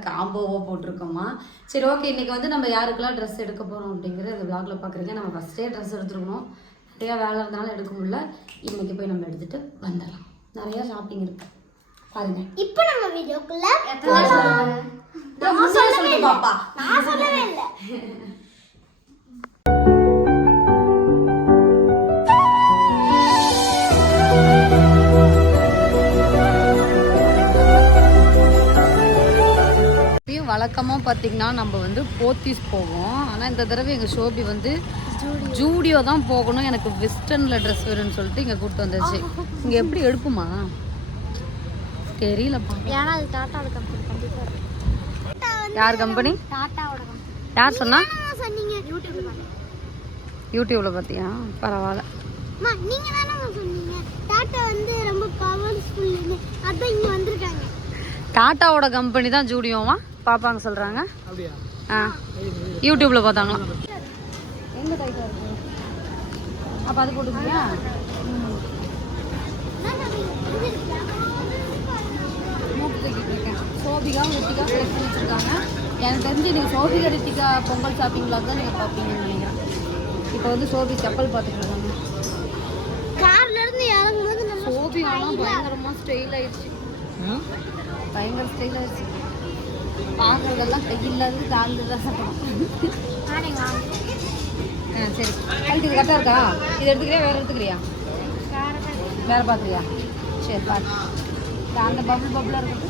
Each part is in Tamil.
எல்லாம் காம்போவா போட்டிருக்கோமா? சரி ஓகே இன்னைக்கு வந்து நம்ம யாருக்கெல்லாம் ட்ரெஸ் எடுக்க போறோம் அப்படிங்கிற இந்த vlogல பாக்குறீங்க நம்ம ஃபர்ஸ்டே ட்ரெஸ் எடுத்துருக்கணும். நிறைய வேலை இருந்தாலும் எடுக்க முடியல. இன்னைக்கு போய் நம்ம எடுத்துட்டு வந்துடலாம். நிறைய ஷாப்பிங் இருக்கு. பாருங்க. இப்போ நம்ம வீடியோக்குள்ள நான் பாப்பா. நான் சொல்லவே இல்லை. வழக்கமாக பார்த்தீங்கன்னா நம்ம வந்து போத்தீஸ் போவோம். ஆனால் இந்த தடவை எங்கள் ஷோபி வந்து ஜூடியோ தான் போகணும். எனக்கு வெஸ்டர்னில் ட்ரெஸ் வேணும்னு சொல்லிட்டு இங்கே கூப்பிட்டு வந்துச்சு. இங்கே எப்படி எடுக்குமா தெரியலப்பா. யார் கம்பெனி யார் சொன்னா? யூடியூப்ல பார்த்தியா பரவாயில்ல. டாட்டாவோட கம்பெனி தான் ஜூடியோவா? பாப்பாங்க சொல்கிறாங்க ஆ. யூடியூப்ல பார்த்தாங்களாம். எங்கே டைட்டாக இருக்கு? அப்போ அது இருக்கேன். சோபிகா ரித்திகா செலக்ட் பண்ணி வச்சிருக்காங்க. எனக்கு தெரிஞ்சு நீங்கள் சோபிகா ரித்திகா பொங்கல் ஷாப்பிங் தான் நீங்கள் பார்ப்பீங்கன்னு நினைக்கிறேன். இப்போ வந்து சோபி செப்பல் பார்த்துட்டு இருக்காங்க. கார்ல இருந்து இறங்கும் போது நம்ம சோபி ஆனால் பயங்கரமாக ஸ்டைல் ஆயிடுச்சு. பயங்கர ஸ்டைல் ஆயிடுச்சு. பார்க்கறதெல்லாம் கையில்லாது காலில் தான் வாங்க ஆ சரி. கழுத்து இது கரெக்டாக இருக்கா? இது எடுத்துக்கிறியா வேறு எடுத்துக்கிறியா? வேறு பார்க்குறியா சரி பாரு. இந்த அந்த பபுள் பபுளாக இருக்குது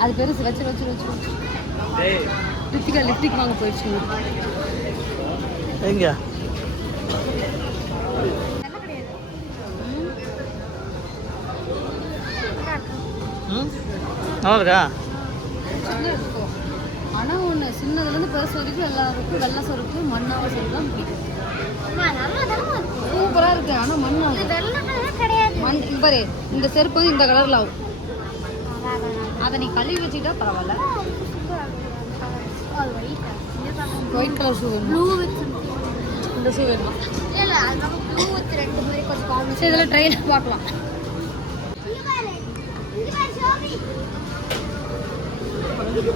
அது பெருசு வச்சு வச்சு வச்சு வச்சு. லிப்டிக்கா லிப்டிக் வாங்க போயிடுச்சுங்க எங்க? நல்லா இருக்கா? சின்ன எடுத்துக்கோ ஆனால் ஒன்று சின்னதுலேருந்து பெருசு வரைக்கும் எல்லாருக்கும் வெள்ளை சொருக்கு மண்ணாக சொருக்கு தான் பிடிக்கும். இருக்கும். சூப்பராக இருக்குது ஆனால் கலர் கிடையாது. மண் பாரு இந்த செருப்பு இந்த கலரில் ஆகும். அதை நீ கழுவி வச்சுக்கிட்டா பரவாயில்ல. ஒயிட் கலர் ஷூ வேணும்? இந்த ஷூ வேணுமா? சரி இதில் ட்ரெயின் பார்க்கலாம் இங்க பாரு இங்க பாரு ஷோபி மினுக்கி என்ன மினுக்கி ட்ரையல்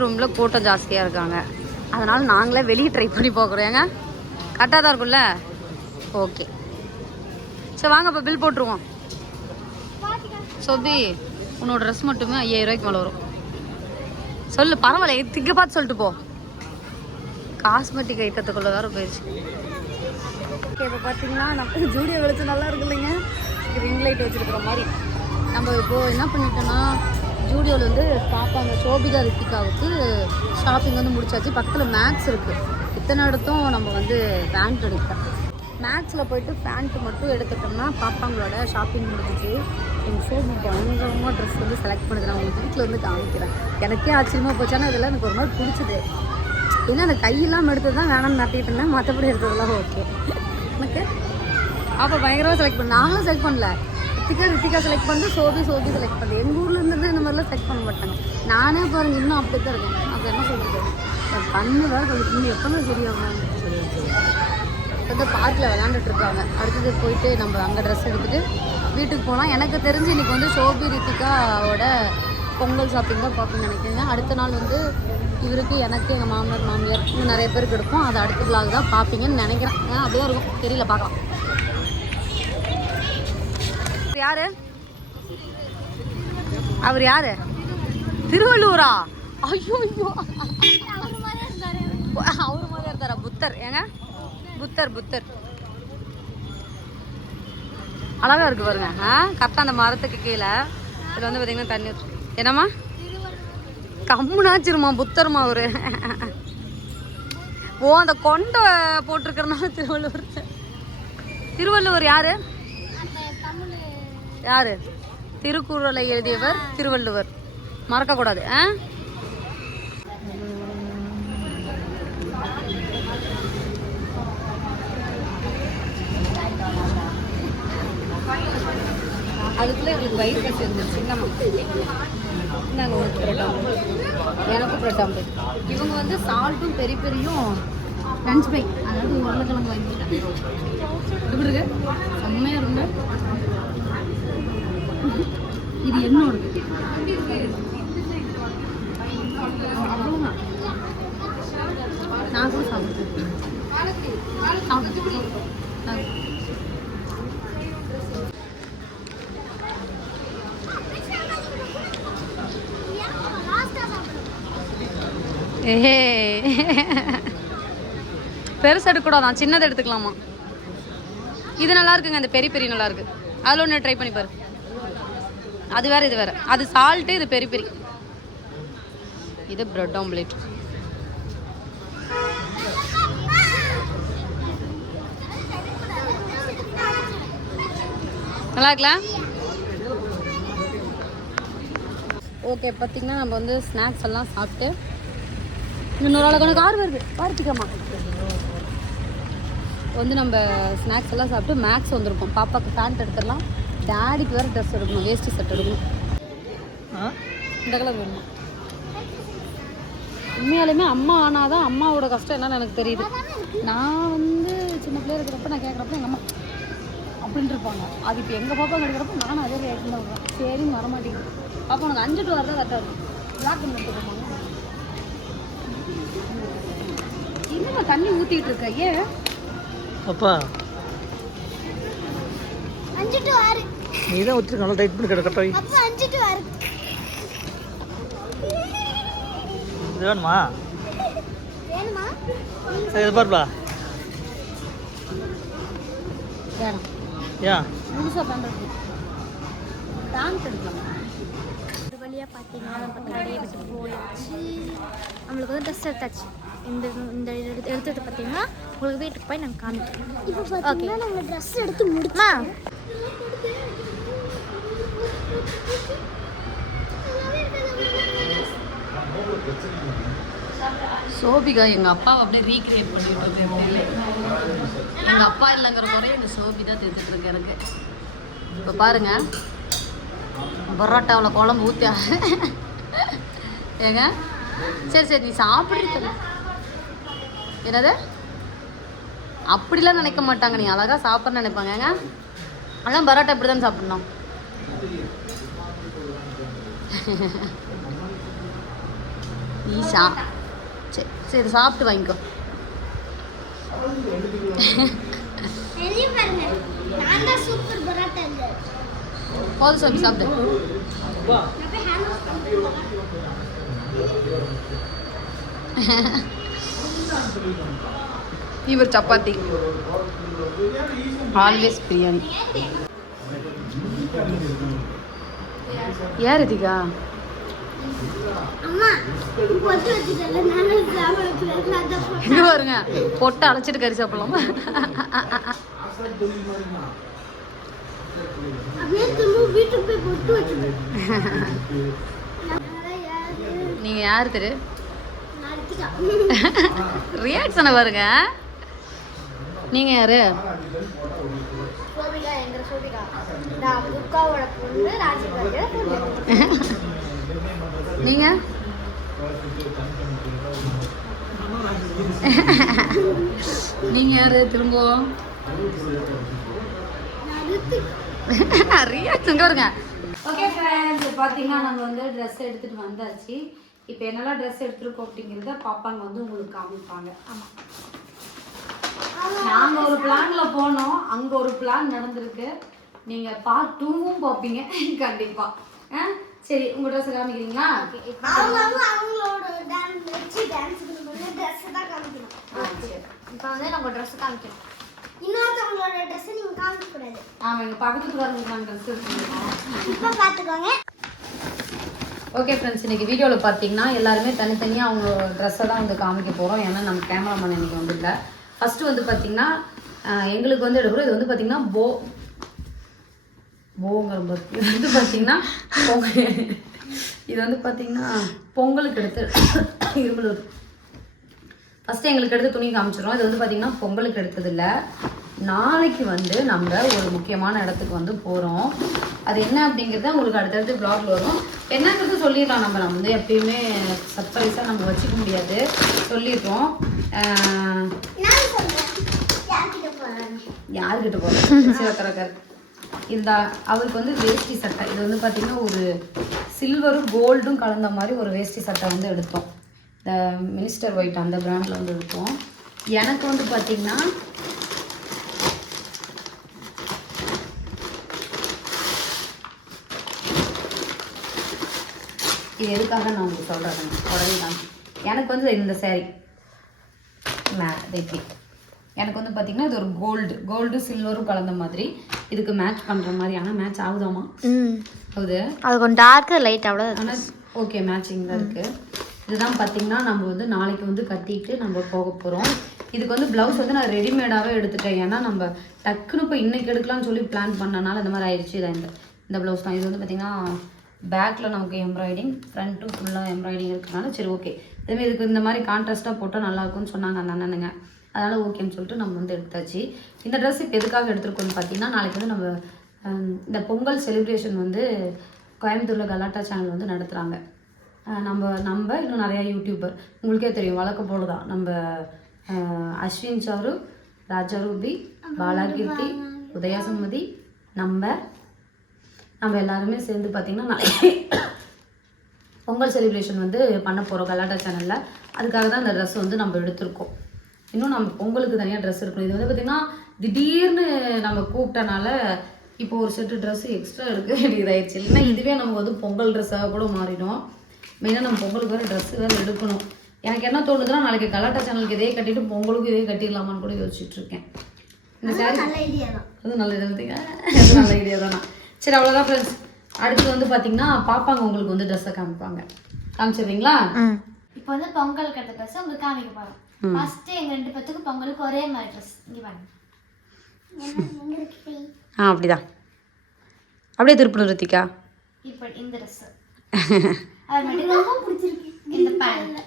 ரூமில் கூட்டம் ஜாஸ்தியாக இருக்காங்க. அதனால் நாங்களே வெளியே ட்ரை பண்ணி பார்க்குறோம். ஏங்க? கரெக்டாக தான் இருக்கும்ல? ஓகே சரி வாங்க இப்போ பில் போட்டுருவோம். சோபி உன்னோட ட்ரெஸ் மட்டுமே ஐயாயிரம் ரூபாய்க்கு மேலே வரும். சொல்லு பரவாயில்ல திக்க பார்த்து சொல்லிட்டு போ. காஸ்மெட்டிக் ஐட்டத்துக்குள்ள வேற போயிடுச்சு ஓகே இப்போ பார்த்தீங்கன்னா நம்ம ஜூடியோ வெளிச்சம் நல்லா இருக்கு இல்லைங்க? ரிங் லைட் வச்சுருக்கிற மாதிரி. நம்ம இப்போது என்ன பண்ணிட்டோம்னா ஜூடியோவில் வந்து பாப்பாங்க சோபிகா ரித்திகாவுக்கு ஷாப்பிங் வந்து முடிச்சாச்சு. பக்கத்தில் மேக்ஸ் இருக்குது இத்தனை இடத்தும் நம்ம வந்து பேண்ட் எடுத்தோம் மேக்ஸில் போயிட்டு பேண்ட் மட்டும் எடுத்துட்டோம்னா பாப்பாங்களோட ஷாப்பிங் முடிஞ்சிச்சு. எங்கள் சோபி பயங்கரமாக ட்ரெஸ் வந்து செலக்ட் பண்ணுது நான் உங்களுக்கு வீட்டில் வந்து காமிக்கிறேன். எனக்கே ஆச்சரியமாக போச்சு. ஆனால் இதெல்லாம் எனக்கு ஒரு நாள் பிடிச்சது. ஏன்னா அந்த கையெல்லாம் எடுத்தது தான் வேணாம்னு நட்டிட்டு இருந்தேன் மற்றபடி எடுத்ததெல்லாம் ஓகே எனக்கு அப்போ பயங்கரமாக செலக்ட் பண்ண நாங்களும் செலக்ட் பண்ணல. ரித்திகா ரித்திகா செலக்ட் பண்ணி சோபி சோபி செலக்ட் பண்ணி எங்கள் ஊரில் இந்த மாதிரிலாம் செலக்ட் பண்ண மாட்டாங்க. நானே பாருங்க இன்னும் அப்படி தான் இருக்கேன். அப்போ என்ன சொல்கிறது பண்ணுவேன் கொஞ்சம் இன்னும் எப்போவுமே சரியாகும் வந்து பார்க்கில் விளாண்டுட்டு இருக்காங்க அடுத்தது போயிட்டு நம்ம அங்கே ட்ரெஸ் எடுத்துகிட்டு வீட்டுக்கு போனால் எனக்கு தெரிஞ்சு இன்னைக்கு வந்து சோபி ரித்திகாவோட பொங்கல் ஷாப்பிங் தான் பார்க்கணும்னு நினைக்கிறேங்க அடுத்த நாள் வந்து இவருக்கு எனக்கு எங்கள் மாமனார் மாமியார் இன்னும் நிறைய பேருக்கு எடுப்போம் அது அடுத்த vlog தான் பார்ப்பீங்கன்னு நினைக்கிறேன். அப்படியே இருக்கும். தெரியல பார்க்கலாம். யாரு? அவர் யாரு? திருவள்ளூரா? ஐயோ ஐயோ. அவர் மாதிரி இருந்தாரா புத்தர். ஏங்க? புத்தர் புத்தர். அழகா இருக்கு பாருங்க. ஆ கரெக்டாக அந்த மரத்துக்கு கீழே. இதில் வந்து பார்த்தீங்கன்னா தண்ணி என்னம்மா? கம்முனாச்சிருமா புத்தர்மா அவரு. ஓ அந்த கொண்டை போட்டிருக்கிறனால திருவள்ளுவர். திருவள்ளுவர் யாரு? யாரு? திருக்குறளை எழுதியவர் திருவள்ளுவர். மறக்கக்கூடாது. ஆ? அதுக்குள்ளே எங்களுக்கு வயிறு பசி இருந்துச்சு. நம்ம நாங்கள் ஒரு பிரெட் எனக்கும் பிரெட் இவங்க வந்து சால்ட்டும் பெரிய பெரியும் லஞ்ச் பை அதாவது உருளைக்கிழங்கு வாங்கிட்டேன் எப்படி இருக்கு செம்மையாக இருந்த இது என்னோட அவ்வளோதான் நான் கூட சாப்பிட்டேன் ஏ பெருசு எடுக்கக்கூடாதான் சின்னதை எடுத்துக்கலாமா? இது நல்லா இருக்குங்க இந்த பெரிய பெரிய நல்லா இருக்கு. அதில் ஒன்று ட்ரை பண்ணி பாரு. அது வேற இது வேற. அது சால்ட்டு இது பெரிய பெரிய. இது பிரெட் ஆம்லேட் நல்லா இருக்குல்ல? ஓகே பார்த்தீங்கன்னா நம்ம வந்து ஸ்நாக்ஸ் எல்லாம் சாப்பிட்டு இன்னொரு ஆளுக்கு உனக்கு கார் வருது பார்த்திக்கம்மா வந்து நம்ம ஸ்நாக்ஸ் எல்லாம் சாப்பிட்டு மேக்ஸ் வந்திருக்கோம். பாப்பாவுக்கு பேண்ட் எடுத்துடலாம். டேடிக்கு வேறு ட்ரெஸ் எடுக்கணும். வேஸ்ட்டு செட் எடுக்கணும். ஆ? இந்த கலர் வேணுமா? உண்மையாலுமே அம்மா ஆனாதான் அம்மாவோட கஷ்டம் என்னன்னு எனக்கு தெரியுது. நான் வந்து சின்ன பிள்ளையா இருக்கிறப்ப நான் கேட்குறப்ப எங்கள் அம்மா அப்படின்ட்டு இருப்பாங்க. அது இப்போ எங்கள் பாப்பா கிடைக்கிறப்ப நானும் அதே ரியாக்ஷன் தான் வருவேன். சரின்னு வர மாட்டேங்குது. பாப்பா உனக்கு அஞ்சு டு வரதான் கரெக்டாக இருக்கும். பிளாக் பண்ணி எடுத்துக்கோங்க என்னம்மா தண்ணி ஊற்றிட்டு இருக்க ஏன் அப்பா. அஞ்சு டு ஆறு. நீ தான் வச்சு நல்லா டைட் பண்ணி கிட கட்டாய் அப்போ அஞ்சு டு ஆறு. இது வேணுமா? வேணுமா? சரி இது பாருப்பா. வேணாம். ஏன் முழுசாக பண்ணுறது பேண்ட் எடுக்கலாம் வழியாக பார்த்தீங்கன்னா நம்ம கடையை விட்டு போயாச்சு. நம்மளுக்கு வந்து ட்ரெஸ் எடுத்தாச்சு. இந்த இந்த எடுத்து எடுத்தது பார்த்தீங்கன்னா உங்களுக்கு வீட்டுக்கு போய் நாங்கள் காமிக்கிறோம். இப்போ பார்த்தீங்கன்னா நாங்கள் ட்ரெஸ் எடுத்து முடிச்சா சோபிகா எங்கள் அப்பாவை அப்படியே ரீக்ரியேட் பண்ணிட்டு இருக்கு எங்கள் அப்பா இல்லைங்கிற குறைய இந்த சோபி தான் தெரிஞ்சுட்டு இருக்கு எனக்கு. இப்போ பாருங்க. பரோட்டாவில் குழம்பு ஊற்றியா ஏங்க? சரி சரி நீ சாப்பிட்றது என்னது? அப்படிலாம் நினைக்க மாட்டாங்க. நீ அழகாக சாப்பிட்ற நினைப்பாங்க. ஏங்க? ஆனால் பரோட்டா இப்படி தான் சாப்பிட்ணும். நீ சா சரி சரி சாப்பிட்டு வாங்கிக்கோ. போதும் சாமி சாப்பிட்டு இவர் சப்பாத்தி. ஆல்வேஸ் பிரியாணி. அதான் போட்டேன். இங்க பாருங்க பொட்டை அழைச்சிட்டு கறி சாப்பிடலாம்? அப்படியே திரும்ப வீட்டுக்கு போய் பொட்டு வச்சுட்டேன் நீங்க யார் திரு? ரியாக்ஷனை பாருங்க. நீங்க யாரு? சோபிகா எங்க சோபிகா? நான் துர்காவோட பொண்ணு ராஜீவ்காந்தியோட பொண்ணு. நீங்க? நீங்க யாரு? திரும்பவும். ரியாக்ஷன் வருங்க ஓகே ஃப்ரெண்ட்ஸ் பார்த்தீங்கன்னா நாங்கள் வந்து ட்ரெஸ் எடுத்துகிட்டு வந்தாச்சு. இப்போ என்னெல்லாம் ட்ரெஸ் எடுத்துருக்கோம் அப்படிங்கிறத பாப்பாங்க வந்து உங்களுக்கு காமிப்பாங்க. ஆமாம் நாங்கள் ஒரு பிளானில் போனோம். அங்கே ஒரு பிளான் நடந்திருக்கு. நீங்கள் பார்ட் டூவும் பார்ப்பீங்க. கண்டிப்பாக ஆ? சரி உங்கள் ட்ரெஸ் காமிக்கிறீங்களா? இப்போ வந்து நம்ம ட்ரெஸ் காமிக்கணும். இன்னொருத்தவங்களோட ட்ரெஸ் நீங்க காமிக்க கூடாது. ஆமாம் எங்கள் பக்கத்துக்காரங்களுக்கு ட்ரெஸ் எடுத்துருக்கோம் இப்போ பார்த்துக்கோங்க ஓகே ஃப்ரெண்ட்ஸ் இன்னைக்கு வீடியோவில் பார்த்தீங்கன்னா எல்லாருமே தனித்தனியாக அவங்க ட்ரெஸ்ஸை தான் வந்து காமிக்க போகிறோம் ஏன்னா நம்ம கேமராமேன் இன்னைக்கு வந்து இல்லை ஃபஸ்ட்டு வந்து பார்த்தீங்கன்னா எங்களுக்கு வந்து எடுக்கிறோம் இது வந்து பார்த்தீங்கன்னா போ போங்கிற இது வந்து பார்த்தீங்கன்னா பொங்கல் இது வந்து பார்த்தீங்கன்னா பொங்கலுக்கு எடுத்து இரும்பல் ஃபஸ்ட்டு எங்களுக்கு எடுத்து துணி காமிச்சிடும் இது வந்து பார்த்தீங்கன்னா பொங்கலுக்கு எடுத்தது நாளைக்கு வந்து நம்ம ஒரு முக்கியமான இடத்துக்கு வந்து போகிறோம் அது என்ன அப்படிங்கிறத உங்களுக்கு அடுத்தடுத்து ப்ளாக்ல வரும். என்னங்கிறது சொல்லிடலாம் நம்ம. நம்ம வந்து எப்பயுமே சர்ப்ரைஸாக நம்ம வச்சுக்க முடியாது. சொல்லிடுறோம். யாருக்கிட்ட போகிறோம் சிவக்கரக்கர் இந்த அவருக்கு வந்து வேஷ்டி சட்டை. இது வந்து பார்த்தீங்கன்னா ஒரு சில்வரும் கோல்டும் கலந்த மாதிரி ஒரு வேஷ்டி சட்டை வந்து எடுத்தோம். இந்த மினிஸ்டர் ஒயிட் அந்த பிராண்டில் வந்து எடுத்தோம். எனக்கு வந்து பார்த்தீங்கன்னா இது எதுக்காக நான் உங்களுக்கு சொல்கிறேன் உடனே தான் எனக்கு வந்து இந்த saree. மே இப்படி எனக்கு வந்து பார்த்தீங்கன்னா இது ஒரு கோல்டு கோல்டு சில்வரும் கலந்த மாதிரி. இதுக்கு மேட்ச் பண்ணுற மாதிரி. ஆனால் மேட்ச் ஆகுதாமா? ஆகுது. அது கொஞ்சம் டார்க்கு லைட் அவ்வளோ ஆனால் ஓகே மேட்சிங் தான் இருக்குது இதுதான் பார்த்தீங்கன்னா நம்ம வந்து நாளைக்கு வந்து கட்டிட்டு நம்ம போக போகிறோம் இதுக்கு வந்து ப்ளவுஸ் வந்து நான் ரெடிமேடாகவே எடுத்துட்டேன். ஏன்னா நம்ம டக்குன்னு இப்போ இன்னைக்கு எடுக்கலாம்னு சொல்லி பிளான் பண்ணனால இந்த மாதிரி ஆயிடுச்சு. இதான் இந்த இந்த ப்ளவுஸ் தான். இது வந்து பார்த்தீங்கன்னா பேக்கில் நமக்கு எம்ப்ராய்டிங் ஃப்ரண்ட்டும் ஃபுல்லாக எம்ப்ராய்டிங் இருக்கிறனால சரி ஓகே அதேமாதிரி இதுக்கு இந்த மாதிரி கான்ட்ராஸ்ட்டாக போட்டால் நல்லா இருக்கும்னு சொன்னாங்க அந்த அண்ணனுங்க. அதனால் ஓகேன்னு சொல்லிட்டு நம்ம வந்து எடுத்தாச்சு. இந்த ட்ரெஸ் இப்போ எதுக்காக எடுத்திருக்கோம்னு பார்த்தீங்கன்னா நாளைக்கு வந்து நம்ம இந்த பொங்கல் செலிப்ரேஷன் வந்து கோயம்புத்தூரில் கலாட்டா சேனல் வந்து நடத்துகிறாங்க நம்ம நம்ம இன்னும் நிறையா யூடியூபர் உங்களுக்கே தெரியும் வழக்கம் போல தான் நம்ம அஸ்வின் சாரு ராஜா ரூபி பாலாகீர்த்தி உதயாசமதி நம்ம நம்ம எல்லாருமே சேர்ந்து பார்த்திங்கன்னா நாளைக்கு பொங்கல் செலிப்ரேஷன் வந்து பண்ண போகிறோம் கலாட்டா சேனலில் அதுக்காக தான் இந்த ட்ரெஸ் வந்து நம்ம எடுத்திருக்கோம். இன்னும் நம்ம பொங்கலுக்கு தனியாக ட்ரெஸ் இருக்கணும். இது வந்து பார்த்திங்கன்னா திடீர்னு நம்ம கூப்பிட்டனால இப்போ ஒரு செட்டு ட்ரெஸ் எக்ஸ்ட்ரா எடுக்க வேண்டியதாயிடுச்சு இல்லைன்னா இதுவே நமக்கு வந்து பொங்கல் ட்ரெஸ்ஸாக கூட மாறிடும். மெயினாக நம்ம பொங்கலுக்கு வேறு ட்ரெஸ் வேறு எடுக்கணும். எனக்கு என்ன தோணுதுன்னா நாளைக்கு கலாட்டா சேனலுக்கு இதே கட்டிட்டு பொங்கலுக்கு இதே கட்டிடலாமான்னு கூட யோசிச்சுட்டு இருக்கேன். இந்த சாரி நல்ல ஐடியா தான். அது அது நல்ல ஐடியா தானா? சரி அவ்வளோதான் ஃப்ரெண்ட்ஸ் அடுத்து வந்து பார்த்தீங்கன்னா பாப்பாங்க உங்களுக்கு வந்து ட்ரெஸ்ஸை காமிப்பாங்க. காமிச்சிடுறீங்களா? இப்போ வந்து பொங்கல் கட்ட ட்ரெஸ் உங்களுக்கு காமிக்க போகிறோம் ஃபஸ்ட்டு எங்கள் ரெண்டு பேத்துக்கும் பொங்கலுக்கு ஒரே மாதிரி ட்ரெஸ் இங்கே பாருங்க. ஆ அப்படிதான். அப்படியே திருப்பணும் ரித்திகா. இப்போ இந்த ட்ரெஸ் அது மட்டும் ரொம்ப பிடிச்சிருக்கு இந்த பேண்ட்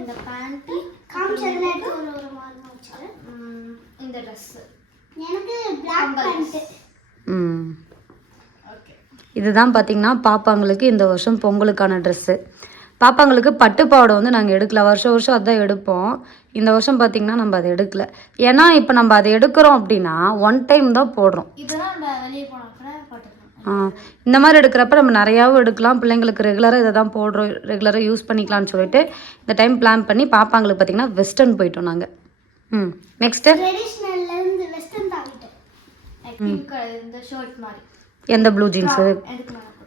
இந்த பேண்ட் இந்த ட்ரெஸ் எனக்கு பிளாக் பேண்ட் இதுதான் பார்த்தீங்கன்னா பாப்பாங்களுக்கு இந்த வருஷம் பொங்கலுக்கான ட்ரெஸ்ஸு பாப்பாங்களுக்கு பட்டு பாவாடை வந்து நாங்கள் எடுக்கல. வருஷம் வருஷம் அதான் எடுப்போம். இந்த வருஷம் பார்த்தீங்கன்னா நம்ம அதை எடுக்கல. ஏன்னா இப்போ நம்ம அதை எடுக்கிறோம் அப்படின்னா ஒன் டைம் தான் போடுறோம். இந்த மாதிரி எடுக்கிறப்ப நம்ம நிறையாவும் எடுக்கலாம். பிள்ளைங்களுக்கு ரெகுலராக இதை தான் போடுறோம். ரெகுலராக யூஸ் பண்ணிக்கலாம்னு சொல்லிட்டு இந்த டைம் பிளான் பண்ணி பாப்பாங்களுக்கு பார்த்தீங்கன்னா வெஸ்டர்ன் போயிட்டோம் நாங்கள் ம் நெக்ஸ்ட்டு ட்ரெடிஷ்னல்ல இருந்து வெஸ்டர்ன் தாவிட்டேன் பிங்க் கலர் இந்த ஷர்ட் மாதிரி. எந்த ப்ளூ ஜீன்ஸு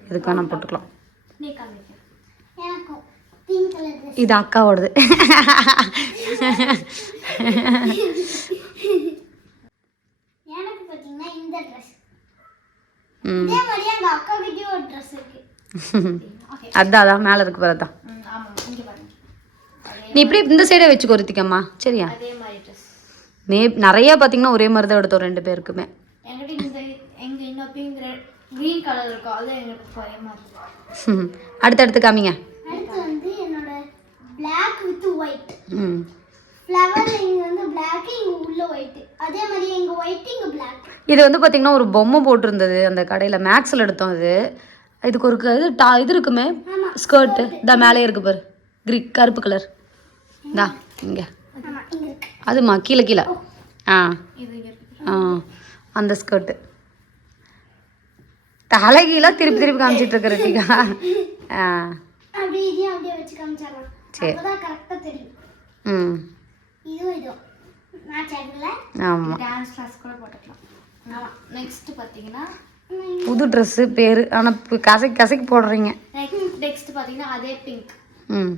எதுக்கு வேணால் போட்டுக்கலாம். இது அக்காவோடது. எனக்கு பார்த்தீங்கன்னா இந்த ட்ரெஸ் ம். இதே மாதிரி எங்க அக்கா கிட்டயும் ஒரு ட்ரெஸ் இருக்கு. ஓகே அதான் அதான் மேலே இருக்கு பாரு அதான். நீ இப்படி இந்த சைடே வச்சு கொருத்திக்கம்மா சரியா? மே நிறைய பார்த்தீங்கன்னா ஒரே மாதிரி தான் எடுத்தோம் ரெண்டு பேருக்குமே. என்கிட்ட இந்த எங்க இன்னும் பிங்க் கிரீன் கலர் இருக்கும் அது எங்களுக்கு ஒரே மாதிரி. இருக்கும் ம். அடுத்தடுத்து காமிங்க. அடுத்து வந்து என்னோட பிளாக் வித் ஒயிட் ம். ஃப்ளவர் இங்க வந்து பிளாக் இங்க உள்ள ஒயிட் அதே மாதிரி இங்க ஒயிட் இங்க பிளாக் இது வந்து பார்த்தீங்கன்னா ஒரு பொம்மை போட்டிருந்தது அந்த கடையில். மேக்ஸில் எடுத்தோம் அது. இதுக்கு ஒரு க- இது டா இது இருக்குமே. ஸ்கர்ட்டு இதா மேலே இருக்கு பாரு. கிரி கருப்பு கலர் இந்தா இங்கே. ஆமா இங்க இருக்கு. அதுமா கீழே கீழே. ஆ. இது இங்க இருக்கு. ஆ. அந்த ஸ்கர்ட்டு தலைகீழாக திருப்பி திருப்பி காமிச்சிட்டு இருக்க ரித்திகா ஆ. அப்படியே இதையும் அப்படியே வச்சு காமிச்சிடலாம். சரி. ம். புது ட்ரெஸ்ஸு பேர். ஆனால் கசக்கி கசக்கி போடுறீங்க. நெக்ஸ்ட் பாத்தீங்கன்னா அதே பிங்க் ம்.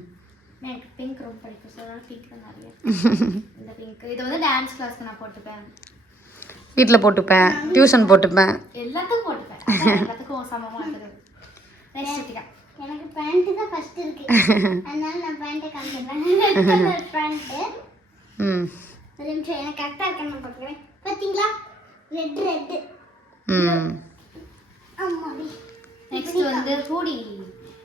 எனக்கு பிங்க் ரொம்ப பிடிக்கும். ஸோ அதனால பிங்க் தான் நிறைய இந்த பிங்க் இது வந்து டான்ஸ் கிளாஸ்க்கு நான் போட்டுப்பேன். வீட்டில் போட்டுப்பேன் டியூஷன் போட்டுப்பேன். எல்லாத்துக்கும் போட்டுப்பேன். எல்லாத்துக்கும் சமமா இருக்குது நெக்ஸ்ட் எனக்கு பேண்ட் தான் ஃபர்ஸ்ட் இருக்கு. அதனால நான் பேண்ட்டை காமிக்கிறேன் பேண்ட் ம். ஒரு நிமிஷம் எனக்கு கரெக்டாக இருக்கேன்னு நான் பார்க்குறேன் பார்த்தீங்களா ரெட் ரெட் ம். நெக்ஸ்ட் வந்து ஹூடி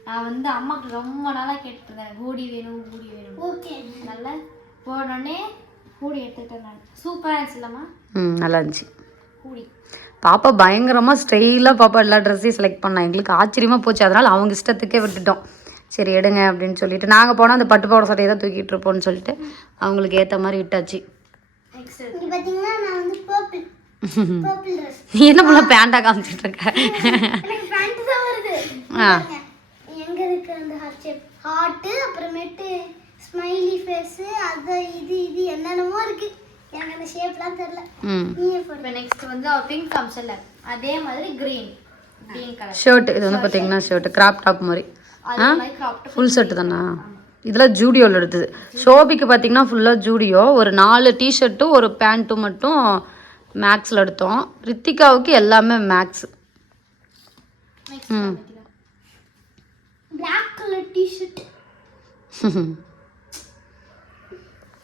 நான் வந்து அம்மாக்கு ரொம்ப நாளாக கேட்டுருந்தேன் ஹூடி வேணும் ஹூடி வேணும். ஓகே நல்லா போனோடனே ஹூடி எடுத்துக்கிட்டேன் சூப்பராக இருந்துச்சு இல்லம்மா? ம் நல்லா இருந்துச்சு. ஹூடி பாப்பா பயங்கரமாக ஸ்டைலாக பாப்பா எல்லா ட்ரெஸ்ஸையும் செலக்ட் பண்ணா. எங்களுக்கு ஆச்சரியமாக போச்சு. அதனால் அவங்க இஷ்டத்துக்கே விட்டுட்டோம். சரி எடுங்க அப்படின்னு சொல்லிட்டு. நாங்கள் போனால் அந்த பட்டு பாவாடை சட்டையை தான் தூக்கிட்டு இருப்போம்னு சொல்லிட்டு அவங்களுக்கு ஏற்ற மாதிரி விட்டாச்சு. நீ என்ன பண்ண பேண்டா காமிச்சிட்டு இருக்க? ஆ. எங்க இருக்கு அந்த ஹார்ட் ஷேப் ஹார்ட் அப்புறமேட்டு ஸ்மைலி ஃபேஸ் அது இது இது என்னென்னமோ இருக்கு. எனக்கு அந்த ஷேப்லாம் ம். போடு. இப்போ நெக்ஸ்ட் வந்து அவர் பிங்க் காமிச்சல அதே மாதிரி கிரீன் கிரீன் கலர் ஷர்ட் இது வந்து பார்த்தீங்கன்னா ஷர்ட் கிராப் டாப் மாதிரி. கிராப்ட் ஃபுல் செட்டு தானா? இதெல்லாம் ஜூடியோவில் எடுத்தது. ஷோபிக்கு பார்த்தீங்கன்னா ஃபுல்லாக ஜூடியோ ஒரு நாலு டிஷர்ட்டும் ஒரு பேண்ட்டும் மட்டும் மேக்ஸில் எடுத்தோம். ரித்திகாவுக்கு எல்லாமே Max next Black colour T-shirt இப்போ நான் இப்போ இது வந்து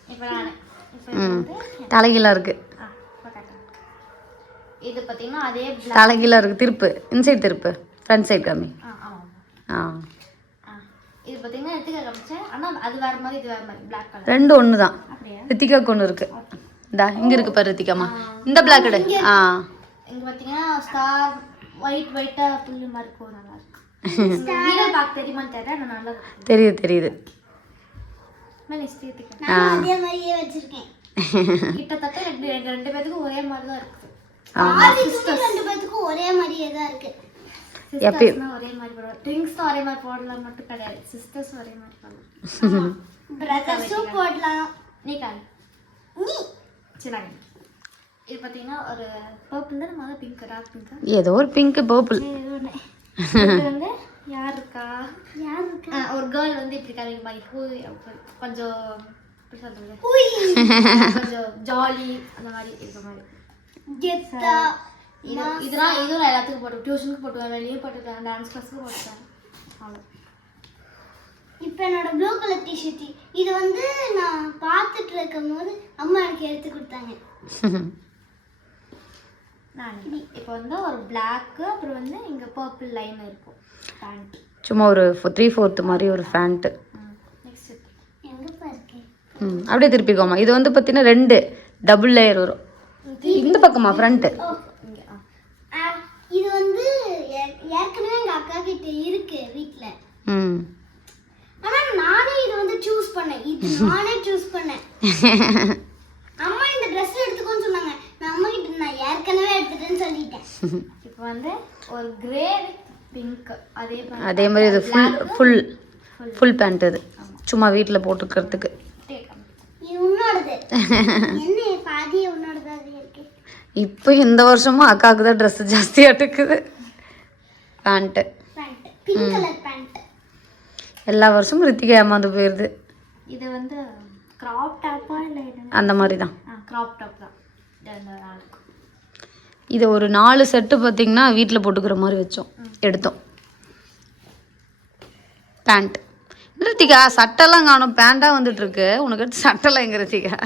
தலைகீழாக இருக்குது. இது பார்த்தீங்கன்னா அதே தலைகீழாக இருக்குது திருப்பு. இன்சைட் திருப்பு. ஃப்ரண்ட் சைடு காமி. ஆ இது பார்த்தீங்கன்னா எடுத்துக்க காமிச்சேன். ஆனால் அது வேற மாதிரி இது வேற மாதிரி. பிளாக் கலர் ரெண்டு ஒன்று தான் ரித்திகாவுக்கு ஒன்று இருக்குது இந்தா இங்கே இருக்கு பாரு ரித்திகாமா. இந்த பிளாக் எடு. ஆ. இங்க பார்த்தீங்கன்னா ஸ்டார் ஒயிட் ஒயிட்டாக புல்லு மாதிரி இருக்கும். நல்லா இருக்கு இருக்கும். தெரியுது தெரியுது மேலே இஷ்டத்துக்கு நான் அதே மாதிரியே வச்சிருக்கேன் கிட்டத்தட்ட ரெண்டு ரெண்டு பேத்துக்கும் ஒரே மாதிரி தான் ஆதிக்குமே ரெண்டு பேத்துக்கும் ஒரே மாதிரியே தான் இருக்கு. ஒரே மாதிரி போடுவோம் ட்ரிங்க்ஸும் ஒரே மாதிரி போடலாம் மட்டும் கிடையாது. சிஸ்டர்ஸும் ஒரே மாதிரி போடலாம். பிரதர்ஸும் போடலாம். நீ காணி நீ. சரி. இது பார்த்தீங்கன்னா ஒரு பர்பிள் தான் முதல்ல பிங்க் டார்க் பிங்க் ஏதோ ஒரு பிங்க் பர்பிள் யார் இருக்கா யார் இருக்கா ஒரு கேர்ள் வந்து இப்படி கரைக்கு மாதிரி. பூ கொஞ்சம் எப்படி சொல்றது? கொஞ்சம் ஜாலி அந்த மாதிரி இருக்க மாதிரி. இதெல்லாம் இதுவும் எல்லாத்துக்கும் போட்டு டியூஷனுக்கு போட்டுவேன் வெளியே போட்டுருக்கேன் டான்ஸ் கிளாஸுக்கு போட்டுருக்கேன் அவ்வளோ இப்போ என்னோட ப்ளூ கலர் டிஷர்ட் இது வந்து நான் பார்த்துட்டு இருக்கும் போது அம்மா எனக்கு எடுத்து கொடுத்தாங்க. நான். இப்போ வந்து ஒரு பிளாக்கு அப்புறம் வந்து இங்கே பர்பிள் லைன் இருக்கும். பேண்ட் சும்மா ஒரு த்ரீ ஃபோர்த்து மாதிரி ஒரு ஃபேண்ட்டு ம் அப்படியே திருப்பிக்கோமா இது வந்து பார்த்தீங்கன்னா ரெண்டு டபுள் லேயர் வரும். இந்த பக்கமா ஃப்ரண்ட்டு இது வந்து ஏற்கனவே எங்க அக்கா கிட்ட இருக்கு வீட்ல. ம். ஆனா நானே இது வந்து சூஸ் பண்ணேன். இது நானே சூஸ் பண்ணேன் அம்மா இந்த Dress எடுத்துக்கோன்னு சொன்னாங்க நான் அம்மா கிட்ட நான் ஏற்கனவே எடுத்துட்டேன்னு சொல்லிட்டேன் இப்போ வந்து ஒரு கிரே வித் பிங்க் அதே மாதிரி அதே மாதிரி இது ஃபுல் ஃபுல் ஃபுல் பேண்ட் இது. சும்மா வீட்டில் போட்டுக்கிறதுக்கு. அது இப்போ இந்த வருஷமும் அக்காவுக்கு தான் ட்ரெஸ் ஜாஸ்தியாக இருக்குது பேண்ட்டு எல்லா வருஷமும் ரித்திகா ஏமாந்து போயிடுது இது வந்து கிராப் டாப்பா இல்லை அந்த மாதிரி தான். கிராப் டாப் தான். இது ஒரு நாலு செட்டு பார்த்தீங்கன்னா வீட்டில் போட்டுக்கிற மாதிரி வச்சோம். எடுத்தோம். பேண்ட் ரித்திகா? சட்டெல்லாம் காணும். பேண்டாக வந்துட்டு இருக்கு உனக்கு அடுத்து சட்டெல்லாம் எங்க ரித்திகா?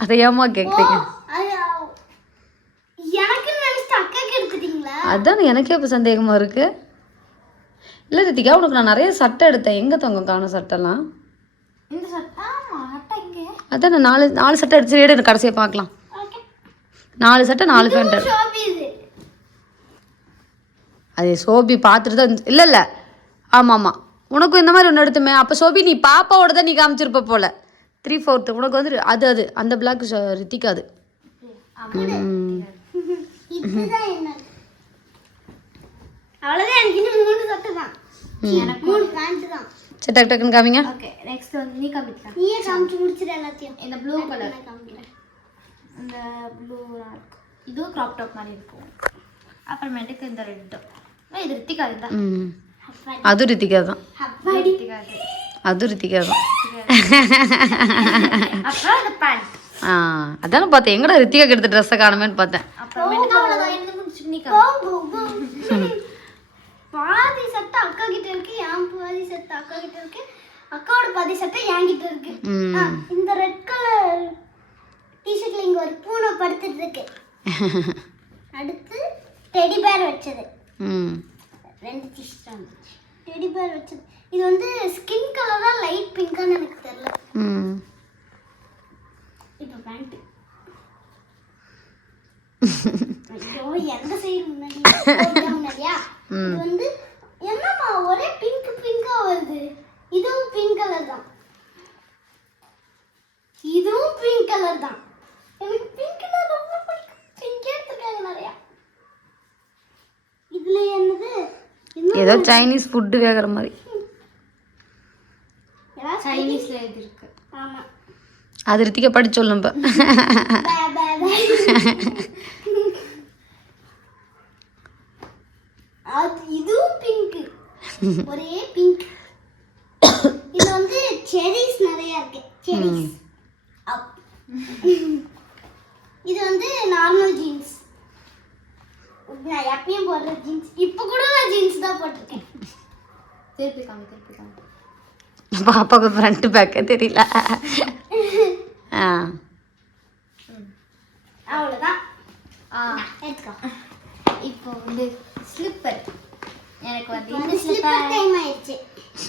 அதை ஏமா கேட்குறீங்க அதான் எனக்கே இப்போ சந்தேகமாக இருக்கு. இல்லை ரித்திகா உனக்கு நான் நிறைய சட்டை எடுத்தேன். எங்கே தங்கம் காணும் சட்டெல்லாம்? இந்த சட்டை ஆமா சட்டை இங்கே அதான் நான் நாலு நாலு சட்டை அடிச்சு எடு கடைசியாக பார்க்கலாம். நாலு சட்டை நாலு பேண்ட் ஷோபி இது. அது சோபி பார்த்துட்டு தான் இல்லை இல்லை ஆமாம். ஆமாம் உனக்கும் இந்த மாதிரி ஒன்று எடுத்துமே. அப்போ சோபி நீ பாப்பாவோட தான் நீ காமிச்சிருப்ப போல. த்ரீ ஃபோர்த்து உனக்கு வந்து அது அது. அந்த பிளாக் ரித்திகா அது ம். இதுதான் என்ன? அவ்வளவுதான். எனக்கு இன்னும் மூணு சட்டை தான். எனக்கு மூணு பேண்ட் தான். சரி டக்கு டக்குன்னு காமிங்க. ஓகே நெக்ஸ்ட் வந்து நீ காமிக்கலாம். காமிச்சு முடிச்சிட எல்லாத்தையும். இந்த ப்ளூ கலர் காமிக்கிறேன். இந்த ப்ளூ இதுவும் கிராப் டாப் மாதிரி இருக்கும். அப்புறமேட்டுக்கு இந்த ரெட்டு இது ரித்திகா இருந்தா ம் அது ரித்திகா தான் ரித்திகா அது ரித்திகா தான் அப்புறம் இந்த பேண்ட் ஆ அதானே பார்த்தேன். எங்கடா ரித்திகா எடுத்த ட்ரெஸ்ஸை காணுமேன்னு பார்த்தேன். பாதி சட்டை அக்கா கிட்ட இருக்கு என் பாதி சட்டை அக்கா கிட்ட இருக்கு. அக்காவோட பாதி சட்டை என் கிட்ட இருக்கு இந்த ரெட் கலர் டிஷர்ட்ல இங்க ஒரு பூனை படுத்துட்டு இருக்கு. அடுத்து டெடி பேர் வச்சது. ம். ரெண்டு டிஷ்டம் டெடி பேர் வச்சது. இது வந்து ஸ்கின் கலரா லைட் பிங்கான்னு எனக்கு தெரியல. இப்போ பேண்ட் ஐயோ எந்த சைடு முன்னாடி? இது வந்து என்னம்மா ஒரே பிங்க் பிங்கா வருது இதுவும் பிங்க் கலர் தான் இதுவும் பிங்க் கலர் தான் எனக்கு பிங்க்னா ரொம்ப பிடிக்கும் பிங்க் எடுத்துருக்காங்க நிறையா இதுல என்னது இன்னும் ஏதோ சைனீஸ் ஃபுட்டு கேட்குற மாதிரி. சைனீஸ்ல இருக்கு. ஆமா. அது படிச்சு இப்போ பே, பே, பே. அது இதுவும் பிங்க் ஒரே பிங்க் இது வந்து செரிஸ் நிறைய இருக்கு செரிஸ் அப் இது வந்து நார்மல் ஜீன்ஸ் நான் எப்பயும் போடுற ஜீன்ஸ் இப்போ கூட நான் ஜீன்ஸ் தான் போட்டிருக்கேன் திருப்பி காமி திருப்பி காமி பாப்பாவுக்கு ஃப்ரண்ட் பேக்கே தெரியல. ஆ. அவ்வளோதான் இப்போ வந்து ஸ்லிப்பர் எனக்கு வந்து இந்த ஸ்லிப்பர் டைம் ஆயிடுச்சு.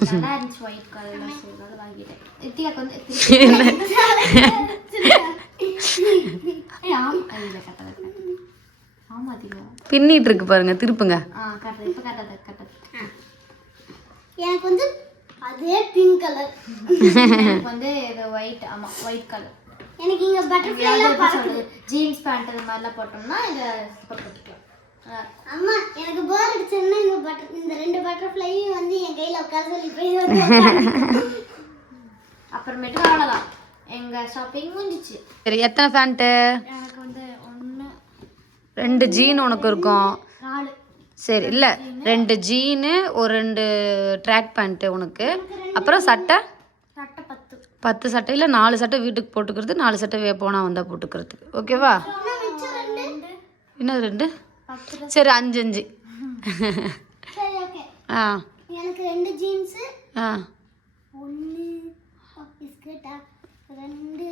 நல்லா இருந்துச்சு ஒயிட் கலர்ல அதனால வாங்கிட்டேன். ரித்திகாக்கு வந்து பின்னிட்டு இருக்கு பாருங்க திருப்புங்க. எனக்கு வந்து அதே பிங்க் கலர் எனக்கு வந்து இது ஒயிட் ஆமா ஒயிட் கலர் எனக்கு இங்க பட்டர்ஃப்ளைலாம் பறக்குது. ஜீன்ஸ் பேண்ட் இந்த மாதிரிலாம் போட்டோம்னா இந்த ஸ்லிப்பர் போட்டுக்கலாம். அம்மா எனக்கு போர் அடிச்சதுன்னா இந்த பட்டர் இந்த ரெண்டு பட்டர்ஃப்ளையும் வந்து என் கையில உட்கார சொல்லி போய் வந்து அப்புறமேட்டு அவ்வளோதான் எங்க ஷாப்பிங் முடிஞ்சிச்சு. சரி எத்தனை ஃபேண்ட்டு எனக்கு வந்து ஒன்று ரெண்டு ஜீன் உனக்கு இருக்கும். சரி இல்லை. ரெண்டு ஜீனு ஒரு ரெண்டு ட்ராக் பேண்ட்டு உனக்கு. அப்புறம் சட்டை? சட்டை பத்து. சட்டையில் நாலு சட்டை வீட்டுக்கு போட்டுக்கிறது நாலு சட்டை வே போனா வந்தால் போட்டுக்கிறதுக்கு. ஓகேவா? இன்னும் ரெண்டு? சரி அஞ்சு அஞ்சு. ஆ. எனக்கு ரெண்டு ஜீன்ஸு. ஆ. ஒன்று பிஸ்கட்டா ரெண்டு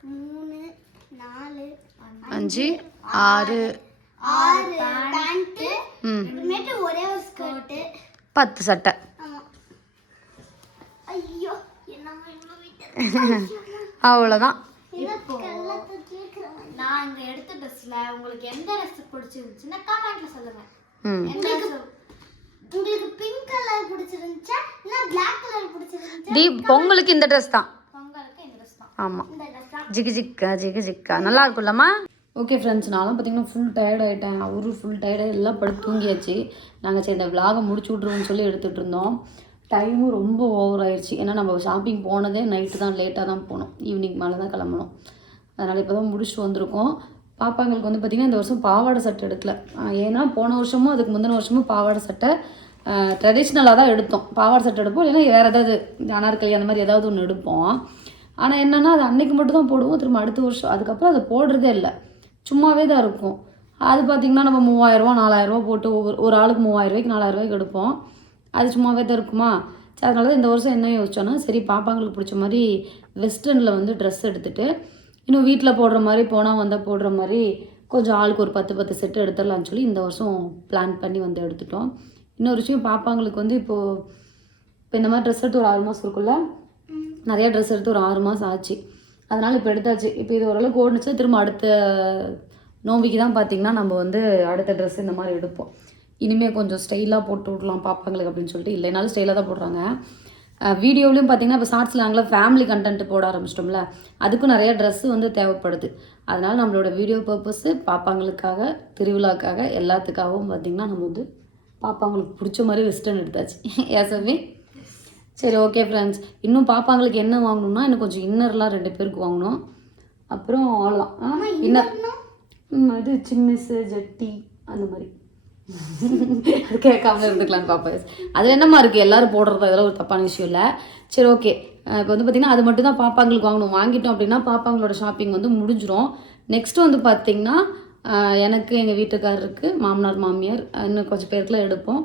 மூணு நாலு அஞ்சு ஆறு ஆறு பேண்ட்டு ம். அப்புறமேட்டு ஒரே ஒரு ஸ்கர்ட்டு பத்து சட்டை. ஐயோ அவ்வளோதான் நான் இங்க எடுத்த ட்ரெஸ்ல உங்களுக்கு எந்த ட்ரெஸ் பிடிச்சிருந்துச்சுன்னா கமெண்ட்ல சொல்லுங்க. ம். உங்களுக்கு பிங்க் கலர் பிடிச்சிருந்துச்சா? இல்ல Black கலர் பிடிச்சிருந்துச்சா? தீ பொங்கலுக்கு இந்த ட்ரெஸ் தான். பொங்கலுக்கு இந்த ட்ரெஸ் தான். தான். ஜிகு ஜிக்கா ஜிகு ஜிக்கா. நல்லா இருக்கும்லம்மா? ஓகே ஃப்ரெண்ட்ஸ் நானும் பார்த்தீங்கன்னா ஃபுல் டயர்ட் ஆகிட்டேன் அவரும் ஃபுல் டயர்டாக எல்லாம் படுத்து தூங்கியாச்சு. நாங்கள் சரி இந்த விலாகை முடிச்சு விட்ருவோம்னு சொல்லி எடுத்துகிட்டு இருந்தோம். டைமும் ரொம்ப ஓவர் ஆயிடுச்சு ஏன்னா நம்ம ஷாப்பிங் போனதே நைட்டு தான் லேட்டாக தான் போனோம். ஈவினிங் மேலே தான் கிளம்பணும் அதனால் இப்போ தான் முடிச்சுட்டு வந்திருக்கோம். பாப்பாங்களுக்கு வந்து பார்த்திங்கன்னா இந்த வருஷம் பாவாடை சட்டை எடுக்கல. ஏன்னா போன வருஷமும் அதுக்கு முந்தின வருஷமும் பாவாடை சட்டை ட்ரெடிஷ்னலாக தான் எடுத்தோம். பாவாடை சட்டை எடுப்போம். இல்லைன்னா வேறு ஏதாவது அனார்கலி அந்த மாதிரி ஏதாவது ஒன்று எடுப்போம். ஆனால் என்னென்னா அது அன்றைக்கி மட்டும் தான் போடுவோம். திரும்ப அடுத்த வருஷம் அதுக்கப்புறம் அதை போடுறதே இல்லை. சும்மாவே தான் இருக்கும். அது பார்த்திங்கன்னா நம்ம மூவாயிரரூவா நாலாயிரரூவா போட்டு ஒவ்வொரு ஒரு ஆளுக்கு நாலாயிரம் ரூபாய்க்கு எடுப்போம். அது சும்மாவே தான் இருக்குமா? சரி அதனால தான் இந்த வருஷம் என்ன யோசிச்சோன்னா சரி பாப்பாங்களுக்கு பிடிச்ச மாதிரி வெஸ்டர்னில் வந்து ட்ரெஸ் எடுத்துகிட்டு இன்னும் வீட்டில் போடுற மாதிரி போனால் வந்தால் போடுற மாதிரி கொஞ்சம் ஆளுக்கு ஒரு பத்து பத்து செட்டு எடுத்துடலாம்னு சொல்லி இந்த வருஷம் பிளான் பண்ணி வந்து எடுத்துட்டோம். இன்னொரு விஷயம் பாப்பாங்களுக்கு வந்து இப்போது இப்போ இந்த மாதிரி ட்ரெஸ் எடுத்து ஒரு ஆறு மாதம் இருக்குல்ல நிறைய ட்ரெஸ் எடுத்து ஒரு ஆறு மாதம் ஆச்சு. அதனால் இப்போ எடுத்தாச்சு. இப்போ இது ஓரளவுக்கு ஓடுனுச்சு. திரும்ப அடுத்த நோம்பிக்கு தான் பார்த்தீங்கன்னா நம்ம வந்து அடுத்த ட்ரெஸ் இந்த மாதிரி எடுப்போம். இனிமேல் கொஞ்சம் ஸ்டைலாக போட்டு விடலாம் பாப்பாங்களுக்கு அப்படின்னு சொல்லிட்டு. இல்லைனாலும் ஸ்டைலாக தான் போடுறாங்க. வீடியோவிலையும் பார்த்தீங்கன்னா இப்போ ஷார்ட்ஸில் நாங்களே ஃபேமிலி கண்டென்ட் போட ஆரம்பிச்சிட்டோம்ல. அதுக்கும் நிறைய ட்ரெஸ்ஸு வந்து தேவைப்படுது. அதனால் நம்மளோட வீடியோ பர்பஸ்ஸு பாப்பாங்களுக்காக திருவிழாக்காக எல்லாத்துக்காகவும் பார்த்திங்கன்னா நம்ம வந்து பாப்பாங்களுக்கு பிடிச்ச மாதிரி வெஸ்டர்ன் எடுத்தாச்சு. ஏசவே சரி ஓகே ஃப்ரெண்ட்ஸ் இன்னும் பாப்பாங்களுக்கு என்ன வாங்கணும்னா இன்னும் கொஞ்சம் இன்னர்லாம் ரெண்டு பேருக்கு வாங்கணும். அப்புறம் அவ்வளோதான் இன்னர் இது சிம்மிஸு ஜட்டி அந்த மாதிரி. அது கேட்காம இருந்துக்கலான்னு பார்ப்பேன் அது என்னம்மா இருக்குது எல்லாரும் போடுறது? அதெல்லாம் ஒரு தப்பான விஷயம் இல்லை. சரி ஓகே இப்போ வந்து பார்த்திங்கன்னா அது மட்டும் தான் பாப்பாங்களுக்கு வாங்கணும். வாங்கிட்டோம் அப்படின்னா பாப்பாங்களோட ஷாப்பிங் வந்து முடிஞ்சிரும். நெக்ஸ்ட் வந்து பார்த்திங்கன்னா எனக்கு எங்கள் வீட்டுக்காரருக்கு மாமனார் மாமியார் இன்னும் கொஞ்சம் பேருக்குலாம் எடுப்போம்.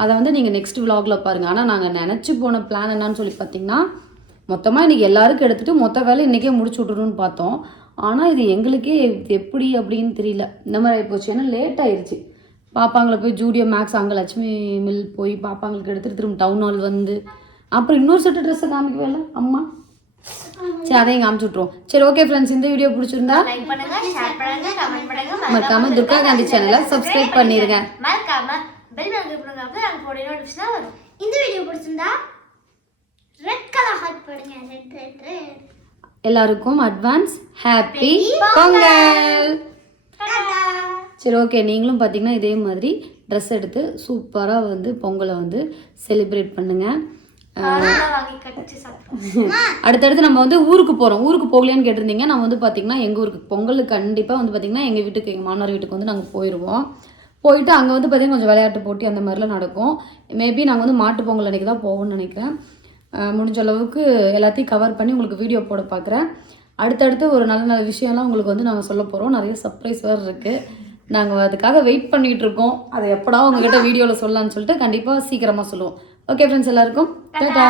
அதை வந்து நீங்கள் நெக்ஸ்ட் vlogல பாருங்கள் ஆனால் நாங்கள் நினச்சி போன பிளான் என்னன்னு சொல்லி பார்த்தீங்கன்னா மொத்தமாக இன்றைக்கி எல்லாருக்கும் எடுத்துகிட்டு மொத்த வேலை இன்றைக்கே முடிச்சு விட்றணும்னு பார்த்தோம். ஆனால் இது எங்களுக்கே எப்படி அப்படின்னு தெரியல. இந்த மாதிரி ஆகிப்போச்சு ஏன்னா லேட் ஆயிருச்சு. பாப்பாங்களை போய் ஜூடியோ மேக்ஸ் அங்கே லட்சுமி மில் போய் பாப்பாங்களுக்கு எடுத்துகிட்டு திரும்ப டவுன் ஹால் வந்து அப்புறம் இன்னொரு செட்டு ட்ரெஸ்ஸை காமிக்கவே இல்லை? அம்மா? சரி அதையும் காமிச்சு விட்ருவோம் சரி ஓகே ஃப்ரெண்ட்ஸ் இந்த வீடியோ பிடிச்சிருந்தா லைக் பண்ணுங்க ஷேர் பண்ணுங்க கமெண்ட் பண்ணுங்க. மறக்காம துர்கா காந்தி சேனலை சப்ஸ்கிரைப் பண்ணிருங்க. மறக்காம பெல் பட்டன் கிளிக் பண்ணுங்க அப்பதான் நாங்க போட நோட்டிஃபிகேஷன் வரும். இந்த வீடியோ பிடிச்சிருந்தா ரெட் கலர் ஹார்ட் போடுங்க ரெட் ரெட் ரெட் எல்லாருக்கும் அட்வான்ஸ் ஹாப்பி பொங்கல். சரி ஓகே நீங்களும் பார்த்தீங்கன்னா இதே மாதிரி ட்ரெஸ் எடுத்து சூப்பராக வந்து பொங்கலை வந்து செலிப்ரேட் பண்ணுங்கள் வாங்கி அடுத்தடுத்து நம்ம வந்து ஊருக்கு போகிறோம் ஊருக்கு போகலையான்னு கேட்டிருந்தீங்க. நான் வந்து பார்த்திங்கன்னா எங்கள் ஊருக்கு பொங்கலுக்கு கண்டிப்பாக வந்து பார்த்திங்கன்னா எங்கள் வீட்டுக்கு எங்கள் மாமனார் வீட்டுக்கு வந்து நாங்கள் போயிடுவோம் போயிட்டு அங்கே வந்து பார்த்திங்கன்னா கொஞ்சம் விளையாட்டு போட்டி அந்த மாதிரிலாம் நடக்கும். மேபி நாங்கள் வந்து மாட்டு பொங்கல் அன்றைக்கி தான் போவோம்னு நினைக்கிறேன். முடிஞ்ச அளவுக்கு எல்லாத்தையும் கவர் பண்ணி உங்களுக்கு வீடியோ போட பார்க்குறேன் அடுத்தடுத்து ஒரு நல்ல நல்ல விஷயம்லாம் உங்களுக்கு வந்து நாங்கள் சொல்ல போகிறோம் நிறைய சர்ப்ரைஸ் வேறு இருக்குது நாங்கள் அதுக்காக வெயிட் பண்ணிகிட்டு இருக்கோம். அதை எப்படா உங்ககிட்ட வீடியோவில் சொல்லலாம்னு சொல்லிட்டு கண்டிப்பாக சீக்கிரமாக சொல்லுவோம். ஓகே ஃப்ரெண்ட்ஸ் எல்லாருக்கும். டாடா